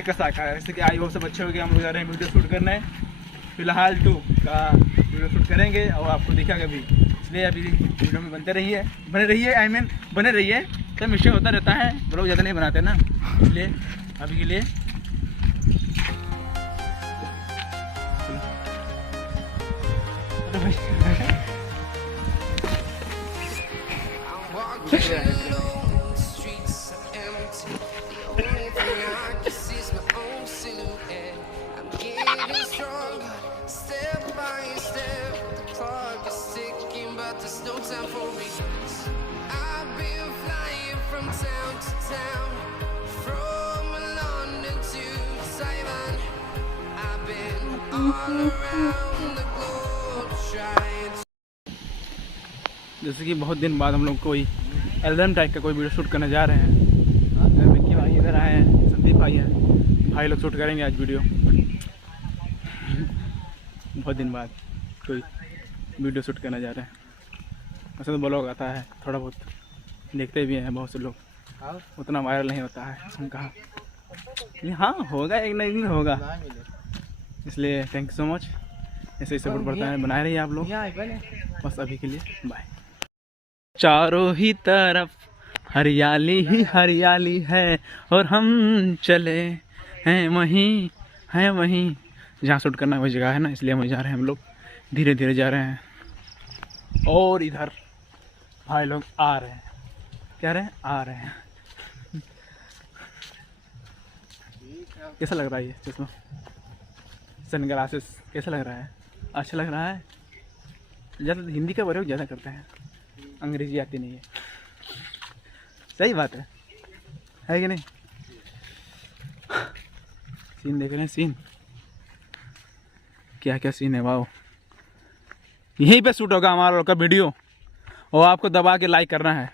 देखकर सीखा है। जैसे कि आई वो सब अच्छे हो गए, हम लोग जा रहे हैं वीडियो शूट करने। फिलहाल 2 का वीडियो शूट करेंगे और आपको दिखाएगा भी, इसलिए अभी वीडियो में बने रहिए आई मीन बने रहिए। तो मिस्टेक होता रहता है, ब्लॉग ज़्यादा नहीं बनाते ना, इसलिए अभी के लिए जैसे कि बहुत दिन बाद हम लोग कोई एल्बम टाइप का कोई वीडियो शूट करने जा रहे हैं। विक्की भाई इधर आए हैं, संदीप भाई हैं, भाई लोग शूट करेंगे आज वीडियो। बहुत दिन बाद कोई वीडियो शूट करने जा रहे हैं। वैसे तो ब्लॉग आता है, थोड़ा बहुत देखते भी हैं बहुत से लोग, उतना वायरल नहीं होता है। हम कहा हाँ होगा, एक ना एक दिन होगा, इसलिए थैंक यू सो मच। ऐसे ही सपोर्ट बढ़ता है, बनाए रहिए आप लोग। बस अभी के लिए बाय। चारों ही तरफ हरियाली ही हरियाली है और हम चले हैं वहीं जहाँ शूट करना है वही जगह है ना, इसलिए हम जा रहे हैं। हम लोग धीरे धीरे जा रहे हैं और इधर भाई लोग आ रहे हैं, क्या रहे हैं, आ रहे हैं। कैसा लग रहा है ये चश्मा, सन ग्लासेस कैसा लग रहा है? अच्छा लग रहा है। ज़्यादा हिंदी का प्रयोग ज़्यादा करते हैं, अंग्रेजी आती नहीं है। सही बात है कि नहीं? सीन देख रहे हैं, सीन क्या क्या सीन है, वाह। यहीं पे शूट होगा हमारा लोग का वीडियो और आपको दबा के लाइक करना है।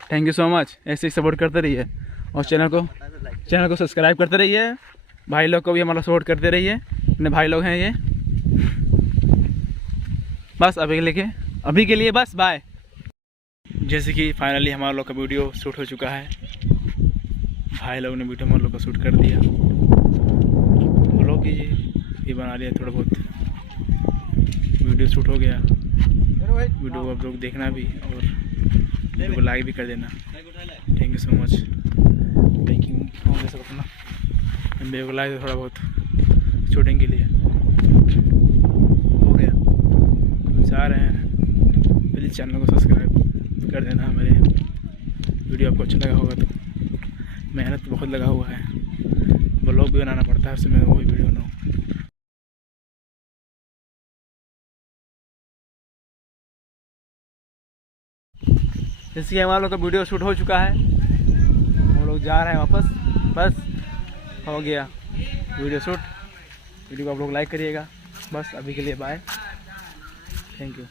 थैंक यू सो मच, ऐसे ही सपोर्ट करते रहिए और चैनल को सब्सक्राइब करते रहिए। भाई लोग को भी हमारा सपोर्ट करते रहिए, अपने भाई लोग हैं ये। बस अभी के लिए बस बाय। जैसे कि फाइनली हमारे लोग का वीडियो शूट हो चुका है। भाई लोग ने वीडियो हमारे लोग का शूट कर दिया। ब्लॉग कीजिए, ये बना लिया, थोड़ा बहुत वीडियो शूट हो गया। वीडियो को आप लोग देखना भी और वीडियो को लाइक भी कर देना। Thank you so much. Thank you अपना वीडियो को लाइक थोड़ा बहुत शूटिंग के लिए हो गया। जा रहे हैं, प्लीज़ चैनल को सब्सक्राइब कर देना। हमारे वीडियो आपको अच्छा लगा होगा तो, मेहनत बहुत लगा हुआ है, ब्लॉग भी बनाना पड़ता है, उसमें वही वीडियो बनाऊँ। जैसे कि हमारे लोग का वीडियो शूट हो चुका है, हम लोग जा रहे हैं वापस। बस हो गया वीडियो शूट। वीडियो को आप लोग लाइक करिएगा। बस अभी के लिए बाय, थैंक यू।